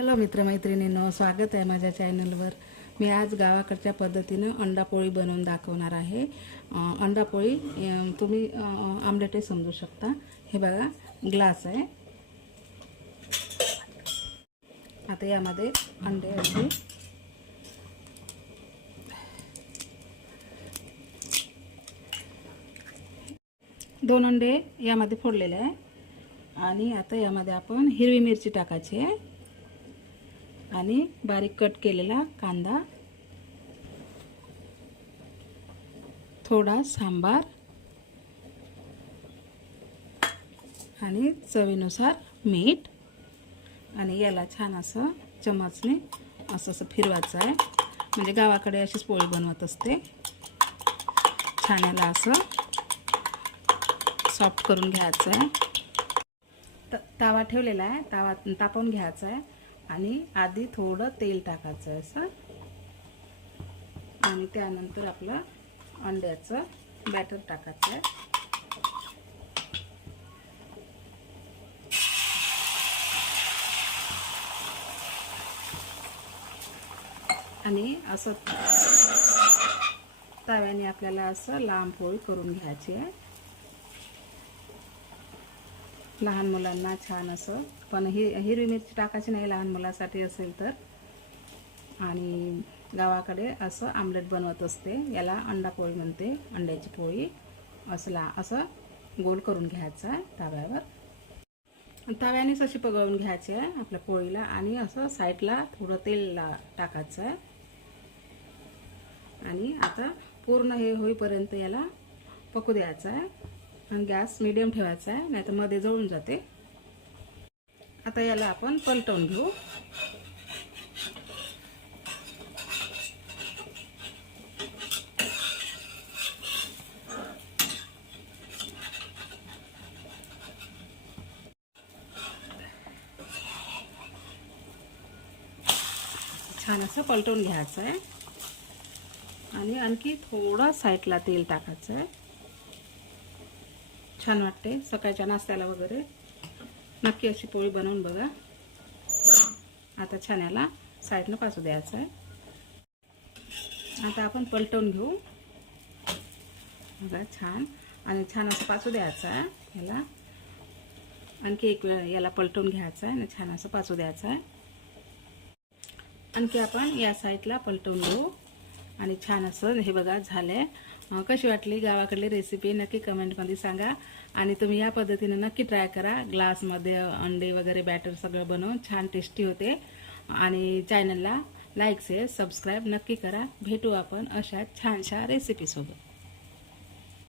Hello मित्रमैत्रिणींनो. स्वागत आहे माझ्या चॅनलवर मी आज गावाकडच्या पद्धतीनं अंडापोळी बनवून दाखवणार आहे. अंडापोळी तुम्ही आमलेटही समजू शकता. हे बघा ग्लास आहे. आता यामध्ये अंडे असे दोन अंडे यामध्ये फोडलेले आहे. आणि आता यामध्ये आपण हिरवी मिरची टाकायची आहे. आणि बारीक कट केलेला कांदा थोडा सांबार आणि चवीनुसार मीठ. आणि याला छान असं चमचने असं असं फिरवायचं आहे. म्हणजे गावाकडे अशीच पोळी बनवत असते. छान याला असं सॉफ्ट करून घ्यायचं आहे. त- तवा ठेवलेला आहे. तवा तापवून घ्यायचा आहे. आणि आधी थोडं तेल टाकायचं आहे असं. आणि त्यानंतर आपलं अंड्याचं बॅटर टाकायचं आहे. आणि असं तव्याने आपल्याला असं लांब पोळी करून घ्यायची आहे. लहान मुलांना छान असं. पण हि हिरवी मिरची टाकायची नाही लहान मुलासाठी असेल तर. आणि गावाकडे असं आमलेट बनवत असते. याला अंडा पोळी म्हणते. अंड्याची पोळी असं ला असं गोल करून घ्यायचं आहे तव्यावर. तव्यानेच अशी पगळून घ्यायची आहे आपल्या पोळीला आणि असं साईडला थोडं तेल ला टाकायचं. आहे आणि आता पूर्ण हे होईपर्यंत याला पकू द्यायचं. आहे आणि गॅस मिडियम ठेवायचा आहे नाही तर मध्ये जळून जाते. आता याला आपण पलटवून घेऊ. छान असं पलटवून घ्यायचं आहे. आणि आणखी थोडं साईडला तेल टाकायचं आहे. छान वाटते सकाळच्या नाश्त्याला वगैरे. नक्की अशी पोळी बनवून बघा. आता छान याला साईडनं पाचू द्यायचं आहे आता आपण पलटवून घेऊ. बघा छान. आणि छान असं पाचू द्यायचं आहे याला. आणखी एक वेळ याला पलटवून घ्यायचं आहे आणि छान असं पाचू द्यायचं आहे आणखी आपण या साईडला पलटवून घेऊ. आणि छान असं हे बघा झालं आहे कशी वाटली गावाकडली रेसिपी नक्की कमेंटमध्ये सांगा. आणि तुम्ही या पद्धतीने नक्की ट्राय करा. ग्लासमध्ये अंडे वगैरे बॅटर सगळं बनवून छान टेस्टी होते. आणि चॅनलला लाईक शेअर सबस्क्राईब नक्की करा. भेटू आपण अशा छानशा रेसिपीसोबत